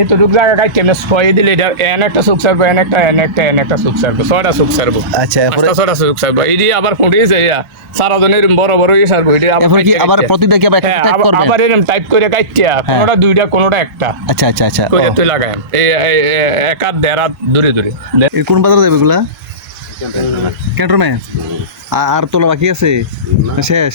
এতটুকু জায়গা আমরা ছয় দিলে এটা এন একটা সুখ সারবো এন একটা এন একটা এন একটা সুখ সারবো ছয়টা সুখ সারবো। আচ্ছা ছয়টা সুখ সারবো। এই দিয়ে আবার ফুটিয়েছে ইয়া সারা জনের বড় বড় ইয়ে সারবো এটা আবার কি আবার কাইটে। প্রতিটা কি আবার হ্যাঁ এরকম টাইপ করে কাটতে কোনোটা দুইটা কোনোটা একটা। আচ্ছা আচ্ছা আচ্ছা করে তুই লাগাই। এই এক হাত দেড় হাত দূরে দূরে। কোন বাজারে দেবে এগুলা? আর তোলা বাকি আছে? শেষ?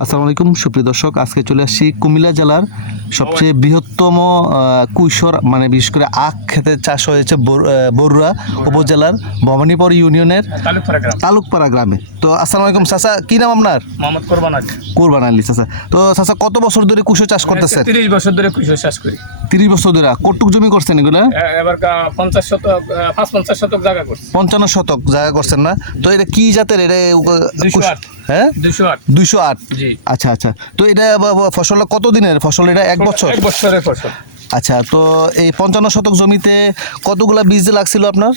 আসসালামু আলাইকুম সুপ্রিয় দর্শক আজকে চলে আসছি কুমিল্লা জেলার সবচেয়ে বৃহত্তম কুইশর মানে বিশেষ করে আখ খেতে চাষ হয়েছে বর- আহ, উপজেলার ভবানীপুর ইউনিয়নের তালুকপাড়া গ্রামে। তো আসসালামু আলাইকুম চাচা কি নাম আপনার? মোহাম্মদ কোরবান কোরবান আলী চাচা। তো চাচা কত বছর ধরে কুশো চাষ করতেছেন? তিরিশ বছর ধরে কৃষি চাষ করি। তিরিশ বছর ধরে। কটুক জমি করছেন এগুলা? এবার পঞ্চাশ শতক পাঁচ পঞ্চাশ শতক জায়গা পঞ্চান্ন শতক জায়গা করছেন না? তো এটা কি জাতের? এটা হ্যাঁ? দুশো আট। দুইশো আট। আচ্ছা আচ্ছা। তো এটা ফসল কত দিনের ফসল? এটা এক বছর? এক বছরের ফসল। আচ্ছা তো এই পঞ্চান্ন শতক জমিতে কতগুলা বীজ লাগছিল আপনার?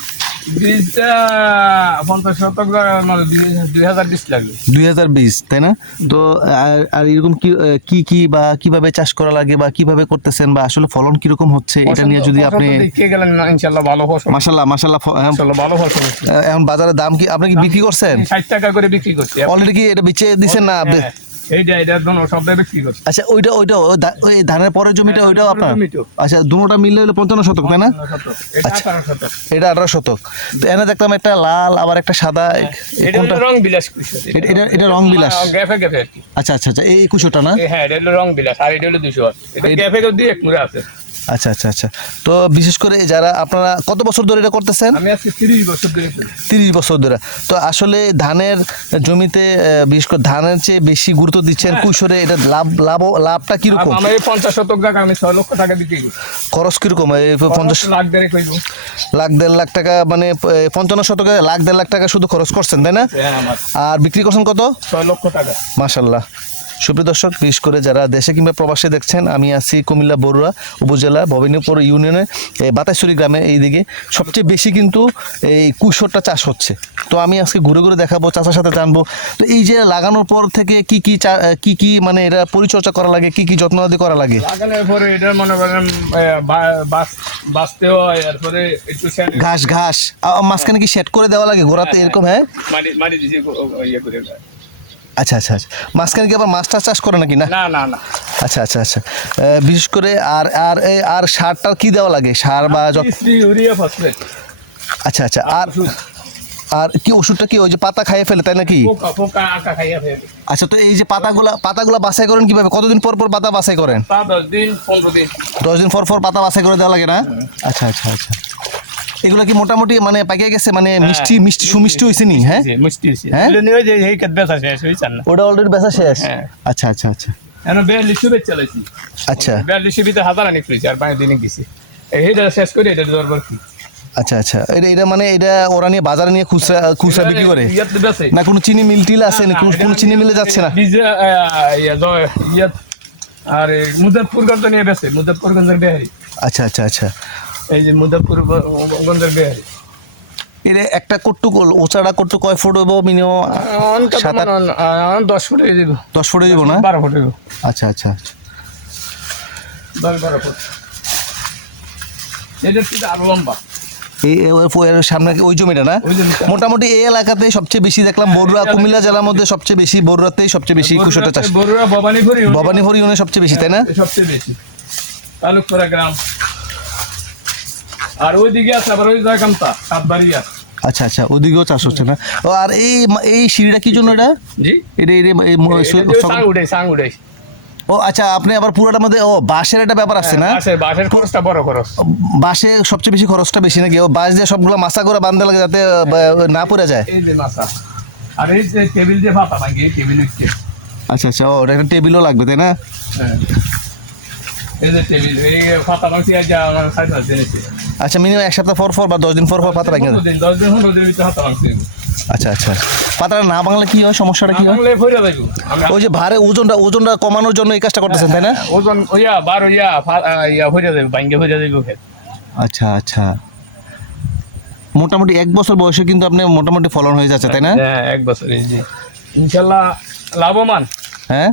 বীজটা পঞ্চাশ শতক দুই- দুই হাজার বিশ লাগবে দুই হাজার বিশ তাই না? তো আর আর এরকম কি কি কি বা কীভাবে চাষ করা লাগে বা কীভাবে করতেছেন বা আসলে ফলন কীরকম হচ্ছে এটা নিয়ে যদি আপনি দেখে গেলেন না ইনশাল্লাহ ভালো ফসল। মাসাল্লাহ মাসাল্লাহ ইনশাল্লাহ ভালো ফসল এখন বাজারের দাম কি আপনি কি বিক্রি করছেন? ষাট টাকা করে বিক্রি করছি। অলরেডি কি এটা বেচে দিচ্ছেন না? হ্যাঁ, এইটা এটার জন্য সবটাই বিক্রি করছি। আচ্ছা ওইটা ওইটা ওই ধানের পরের জমিটা হ্যাঁ, ওইটাও আপনার আচ্ছা দুটোটা মিললে হলো পঞ্চান্ন শতক তাই না? এটা আচ্ছা। আঠারো শতক। এটা আঠারো শতক। তো এনে দেখলাম একটা লাল আবার একটা সাদা এটা রং বিলাস এটা- এটা- এটা রং বিলাস? গ্যাফে গ্যাফে। আচ্ছা আচ্ছা আচ্ছা এই একুশোটা না? হ্যাঁ এটা হলো রং বিলাস আর এটা হলো দুশো। এটা এটা- গ্যাফে দিয়ে এক মুড়ে আছে। আচ্ছা আচ্ছা আচ্ছা। তো বিশেষ করে যারা আপনারা কত বছর ধরে এটা করতেছেন? আমি আজকে তিরিশ বছর ধরে তিরিশ বছর ধরে। তো আসলে ধানের জমিতে বিশেষ করে ধানের চেয়ে বেশি গুরুত্ব দিচ্ছেন হ্যাঁ। কুশরে এটা লাভ লাভ লাভটা কীরকম? এই পঞ্চাশ শতক আমি ছয় লক্ষ টাকা বিক্রি করি। খরচ কীরকম? এই পঞ্চাশ লাখ দেড়ে কইব লাখ দেড় লাখ টাকা মানে পঞ্চান্ন শতকে লাখ দেড় লাখ টাকা শুধু খরচ করছেন তাই না? হ্যাঁ আর বিক্রি করছেন কত? ছয় লক্ষ টাকা। মাশাল্লাহ। সুপ্রিয় দর্শক বিশেষ করে যারা দেশে কিংবা প্রবাসে দেখছেন আমি আছি কুমিল্লা বড়ুয়া উপজেলা ভবানীপুর ইউনিয়নে বাতাসুরি গ্রামে এই দিকে সবচেয়ে বেশি কিন্তু এই কুশরটা চাষ হচ্ছে। তো আমি আজকে ঘুরে ঘুরে দেখাবো চাষার সাথে জানব। তো এই যে লাগানোর পর থেকে কি কি কি কি মানে এটা পরিচর্যা করা লাগে কি কি যত্ন আদি করা লাগে? লাগানোর পরে এটা মনে করেন বাঁচতে হয় এরপরে একটু ঘাস ঘাস। মাঝখানে কি সেট করে দেওয়া লাগে এরকম হ্যাঁ? মাটি মাটি দিছে ইয়ে করে আচ্ছা আচ্ছা আচ্ছা। মাঝখানে কি আবার মাছ টাছ চাষ করে নাকি না? না না না। আচ্ছা আচ্ছা আচ্ছা। বিশেষ করে আর আর আর সারটা কি দেওয়া লাগে? সার বা যত ইউরিয়া ফসফেট। আচ্ছা আচ্ছা। আর আর কি ওষুধটা কি ওই যে পাতা খাইয়ে ফেলে তাই নাকি? আচ্ছা তো এই যে পাতাগুলা পাতাগুলা বাছাই করেন কীভাবে? কতদিন পর পর পাতা বাছাই করেন? দশ দিন পনেরো দিন। দশ দিন পর পর পাতা বাছাই করে দেওয়া লাগে না? আচ্ছা আচ্ছা আচ্ছা। এগুলো কি মোটামুটি মানে পাকিয়ে গেছে? মানে মিষ্টি মিষ্টি সুমিষ্টি হয়েছে নি হ্যাঁ? মিষ্টি হয়েছে হ্যাঁ? এগুলো নিয়ে যে এই বেচা শেষ হয়েছে না? ওটা অলরেডি বেচা শেষ? হ্যাঁ। আচ্ছা আচ্ছা আচ্ছা। এখন বিয়াল্লিশ বেচ চালাইছি আচ্ছা। বিয়াল্লিশ বিতে হাজার আনি ফ্রিজ আর পাঁচ দিনে গেছি। এইটা শেষ করে এটা দরবার কি? আচ্ছা আচ্ছা। এটা এটা মানে এটা ওরা নিয়ে বাজারে নিয়ে খুচরা খুচরা বিক্রি করে? না কোনো চিনি মিল টিল আছে না কোনো- কোনো চিনি মিলে যাচ্ছে না? ইয়াত আর মুজাফরগঞ্জ নিয়ে বেচে মুজাফরগঞ্জের বেহারি। আচ্ছা আচ্ছা আচ্ছা। এই যে মুজাফরগঞ্জের বেহারি। এটা একটা কট্টু ওচাড়া কট্টু কয় ফুট হইব মিনিমাম দশ ফুট হয়ে দশ ফুট হইব না? বারো ফুট হইব। আচ্ছা আচ্ছা দশ বারো ফুট। আরও লম্বা। ওই- সামনে ওই জমিটা না? মোটামুটি এই এলাকাতে সবচেয়ে বেশি দেখলাম বড়ুয়া কুমিল্লা জেলার মধ্যে সবচেয়ে বেশি বড়ুয়াতেই সবচেয়ে বেশি কুশোটা চাষ। বড়ুরা ভবানীপুর ভবানীপুর ইউনিয়নে সবচেয়ে বেশি তাই না? সবচেয়ে বেশি। তালুকপুরা গ্রাম। আর ওইদিকে আছে আবার ওই সাতবাড়িয়া আচ্ছা আচ্ছা ওদিকেও চাষ হচ্ছে না? ও আর এই এই সিঁড়িটা কি জন্য এটা? জি। এটা উঠে ও আচ্ছা আপনি আবার পুরোটার মধ্যে ও বাঁশের একটা ব্যাপার আছে না? বাসের খরচটা বড় খরচ। বাঁশে সবচেয়ে বেশি খরচটা বেশি নাকি? ও বাঁশ দিয়ে সবগুলো মাছা করে বাঁধতে লাগে যাতে না পড়ে যায়? এই যে মাছা। আর এই যে টেবিল দিয়ে টেবিল আচ্ছা আচ্ছা ও একটা টেবিলও লাগবে তাই না? হ্যাঁ। আচ্ছা মিনিমাম এক সপ্তাহ পর পর বা দশ দিন পর পর পাতা আচ্ছা আচ্ছা। পাতাটা না ভাঙলে কি হয়? সমস্যাটা কি হয়? ওই যে ভারে ওজনটা ওজনটা কমানোর জন্য এই কাজটা করতেছেন তাই না? ওজন ইয়া বারো ইয়া ইয়া ভরে যাইব আচ্ছা আচ্ছা। মোটামুটি এক বছর বয়সে কিন্তু আপনি মোটামুটি ফলন হয়ে যাচ্ছে তাই না? হ্যাঁ এক বছর ইনশাল্লাহ লাভবান। হ্যাঁ?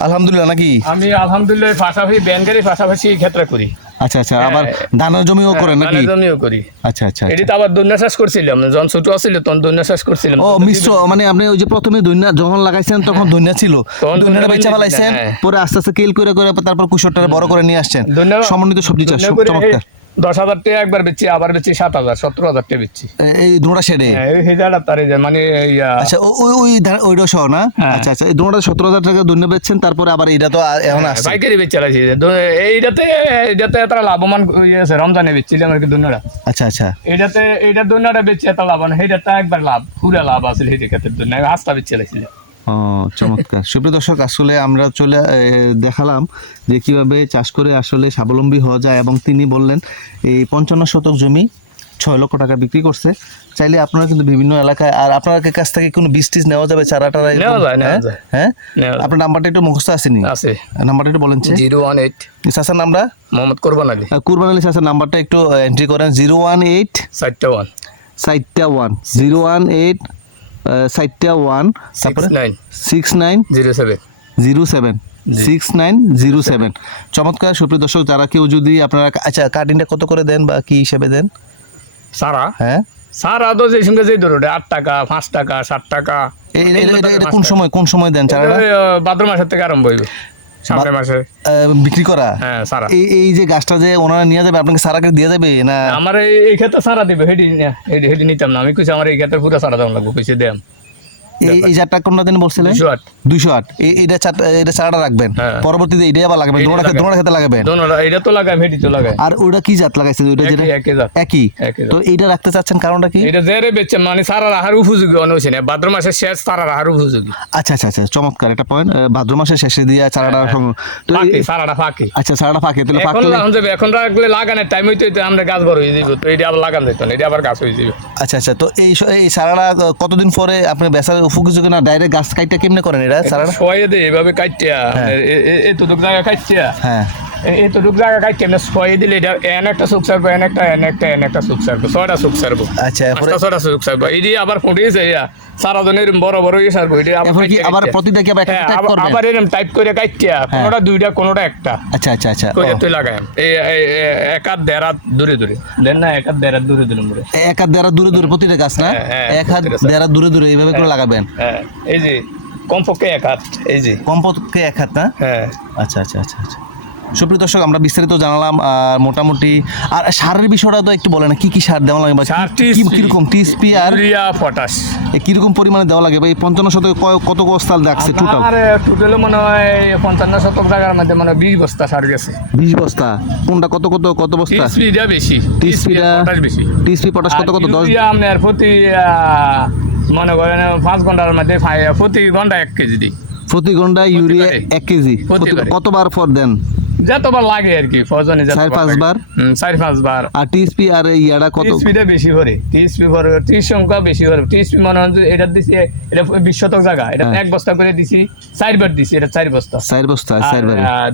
আলহামদুলিল্লাহ নাকি? আমি আলহামদুলিল্লাহ পাশাপাশি ব্যাংকেরই পাশাপাশি ক্ষেত্রে করি। আচ্ছা আচ্ছা আবার ধানের জমিও করেন নাকি? ধানের জমিও করি। আচ্ছা আচ্ছা এটি তো আবার দৈন্য চাষ করছিলাম যখন ছোট আছিল তখন দৈন্য চাষ করছিলাম। ও মিশ্র মানে আপনি ওই যে প্রথমে দৈন্যা যখন লাগাইছেন তখন দৈন্যা ছিল। দৈন্যাটা দৈন্যা বেচা ফেলাইছেন হ্যাঁ। পরে আস্তে আস্তে কেল করে করে তারপর কুশরটা বড় করে নিয়ে আসছেন। দৈন্য- সমন্বিত সবজি চাষ চমৎকার। দশ হাজার টাকা একবার বেচছি আবার বেচছি সাত হাজার সতেরো হাজার টাকা বেচছি এই দুটা শেডে? হ্যাঁ, এই হিজাটা তার মানে আচ্ছা ওই ওই ওইটা সহ না? হ্যাঁ। আচ্ছা আচ্ছা এই দুটা সতেরো হাজার টাকা দৈন্য বেচছেন তারপরে আবার এটা তো এখন আসছে। পাইকারি চালাইছি এইটাতে এইটাতে তারা লাভবান ইয়ে আছে রমজানে বেচছিলাম আর কি দুনিয়াটা। আচ্ছা আচ্ছা। এইটাতে এইটার দুনিয়াটা বেচছে এত লাভবান সেইটাতে একবার লাভ পুরা লাভ আছে সেই দুনিয়া আস্তা বেচে ও চমৎকার। সুপ্রিয় দর্শক আসলে আমরা চলে দেখালাম যে কীভাবে চাষ করে আসলে স্বাবলম্বী হওয়া যায় এবং তিনি বললেন এই পঞ্চান্ন শতক জমি ছয় লক্ষ টাকা বিক্রি করছে। চাইলে আপনারা কিন্তু বিভিন্ন এলাকায় আর আপনার কাছ থেকে কোনো বীজ টিজ নেওয়া যাবে চারা টারা হ্যাঁ? হ্যাঁ? আপনার নাম্বারটা একটু মুখস্থ আসেনি। আছে। নাম্বারটা একটু বলেন জিরো ওয়ান এইট। চাচার নামটা? মোহাম্মদ কোরবান আলী। কুরবান আলী চাচার নাম্বারটা একটু এন্ট্রি করেন জিরো ওয়ান এইট চারটা ওয়ান। সাইটটা ওয়ান। জিরো ওয়ান এইট সাইটটা ওয়ান তারপরে six nine zero seven zero seven six nine zero seven চমৎকার সুপ্রিয় দর্শক যারা কেউ যদি আপনারা আচ্ছা কাটিংটা কত করে দেন বা কি হিসেবে দেন? সারা? হ্যাঁ। সারা তো যে সঙ্গে যে ধরো আট টাকা পাঁচ টাকা সাত টাকা। কোন সময় কোন সময় দেন ভাদ্র মাসের থেকে আরম্ভ হইবে। সামনের মাসে। বিক্রি করা? হ্যাঁ সারা। এই এই যে গাছটা যে ওনারা নিয়ে যাবে আপনাকে সারাকে দিয়ে যাবে না? আমার এই- ক্ষেত্রে সারা দিবে হেডি হেডি হেডি নিতাম না। আমি কিছু আমার এই ক্ষেত্রে পুরো সারা দাম লাগবে। কিছু দেম এই চারটা বলছিলেন? দুইশো আট। এটা এটা চারাটা রাখবেন। হ্যাঁ। পরবর্তীতে এটাই আবার লাগাবেন। দোনোটা দোনোটা খেতে লাগাবেন। এটা তো লাগাই হেডি তো লাগাই আর ওটা কি জাত লাগাইছে ওইটা যেটা একই একই জাত। একই। একই জাত। তো এইটা রাখতে চাচ্ছেন কারণটা কি? এটা জেরে বেচছে মানে সারা রাহার উপযোগী অনেক হয়েছে না ভাদ্র মাসের শেষ সারা রাহার উপযোগী। আচ্ছা আচ্ছা আচ্ছা চমৎকার একটা পয়েন্ট ভাদ্র মাসের শেষে দিয়ে চারাটা সংগ্রহ- তো এই- ফাঁকে সারাটা ফাঁকে। আচ্ছা চারাটা ফাঁকে তাহলে এখন যাবে। রাখলে লাগানোর টাইম হইতে হইতে আমরা গাছ বড় হয়ে যাবে তো এটা আবার লাগান যেত না এটা আবার গাছ হয়ে যাবে আচ্ছা আচ্ছা তো এই এই চারাটা কতদিন পরে আপনি বেচার উপযোগী না ডাইরেক্ট গাছ কাইটা কেমনে করেন এটা সারা সোয়াই দে এভাবে কাটিয়া এতটুক জায়গা কাইটিয়া হ্যাঁ। এতটুক জায়গা কাটতে এমনি শোয়ে দিলে এটা এন একটা সুখ সারবো এন একটা এন একটা এন একটা সুখ সারবো ছয়টা সুখ সারবো। আচ্ছা ছয়টা সুখ সারবো। এটি আবার ফুটিয়েছে ইয়া সারা জনের বড় বড় ইয়ে সারবো এটি আবার। প্রতিটা কি আবার হ্যাঁ টাইপ আবার- এরকম টাইপ করে কাটিয়া কোনোটা দুইটা কোনোটা একটা। আচ্ছা আচ্ছা আচ্ছা। করে তুই লাগাই। এই এক হাত দেড় হাত দূরে দূরে। দেন না এক হাত দেড় হাত দূরে দূরে দূরে এক হাত দেড় হাত দূরে দূরে প্রতিটা গাছ না? হ্যাঁ, হ্যাঁ, এক হাত দেড় হাত দূরে দূরে এইভাবে করে লাগাবেন? হ্যাঁ এই যে কমপক্ষে এক হাত এই যে। কমপক্ষে এক হাত না? হ্যাঁ। আচ্ছা আচ্ছা আচ্ছা আচ্ছা। সুপ্রিয় দর্শক আমরা বিস্তারিত জানালাম আর মোটামুটি আর সারের বিষয়টা তো একটু বলে না কি কি সার দেওয়া লাগে কীরকম টিএসপি আর ইউরিয়া পটাশ। কীরকম পরিমাণে দেওয়া লাগে এই পঞ্চান্ন শতক কত বস্তাল লাগছে টোটাল আর টোটাল মনে হয় পঞ্চান্ন শতক জায়গার মধ্যে মানে বিশ বস্তা সার গেছে। বিশ বস্তা? কোনটা কত কত কত বস্তা? টিএসপিটা বেশি টিএসপিটা পটাশ বেশি। টিএসপি পটাশ কত কত? দশ আপনার প্রতি মনে করেন পাঁচ ঘণ্টার মধ্যে প্রতি ঘণ্টা এক কেজি দিই। প্রতি ঘন্টায় ইউরিয়া এক কেজি। কতবার পর দেন? যতবার লাগে আর কি ফজনে চার পাঁচবার? চার পাঁচবার। আর টিএসপি আর ইয়াটা কত? টিএসপিটা বেশি ভরে টিএসপি ভরে সংখ্যা বেশি ভরে। টিএসপি মনে হয় এটা দিছি এটা বিশ শতক জায়গা এটা হ্যাঁ। এক বস্তা করে দিছি চারবার দিছি এটা চার বস্তা। চার বস্তা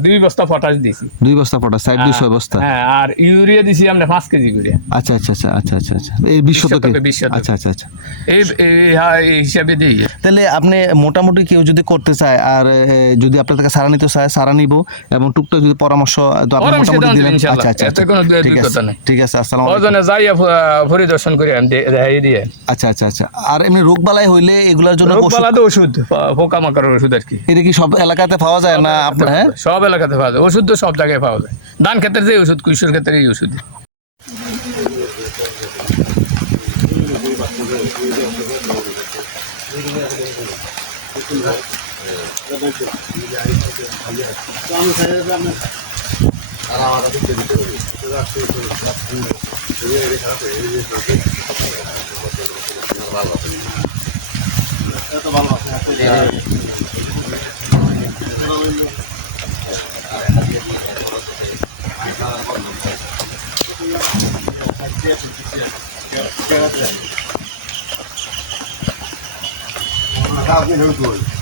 দুই বস্তা পটাশ দিছি। দুই বস্তা পটাশ চার দুই ছয় বস্তা। হ্যাঁ আর ইউরিয়া দিছি আমরা পাঁচ কেজি করে আচ্ছা আচ্ছা আচ্ছা আচ্ছা আচ্ছা আচ্ছা। এই বিশ শতকে। আচ্ছা আচ্ছা আচ্ছা। এই হ্যাঁ, এই হিসাবে দিই। তাহলে আপনি মোটামুটি কেউ যদি করতে চায় আর যদি আপনার থেকে সারা নিতে চায় সারা নিব এবং টুকটাক পরামর্শ দিলেন আচ্ছা আচ্ছা, আচ্ছা। ঠিক আছে। ঠিক আছে আসসালামু যাইয়া পরিদর্শন করি দেখাই দিয়ে। আচ্ছা আচ্ছা আচ্ছা। আর এমনি রোগ বালাই হইলে এগুলার জন্য রোগ ওষুধ পোকা মাকড়ের ওষুধ আর কি। এটা কি সব এলাকাতে পাওয়া যায় না আপনার হ্যাঁ? সব এলাকাতে পাওয়া যায়। ওষুধ তো সব জায়গায় পাওয়া যায়। ধান ক্ষেত্রে যে ওষুধ কৃষির ক্ষেত্রে এই ওষুধ। Thank you. ভালো আছে Tá, viu, Júlio?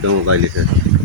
আটি দুইটা মোবাইল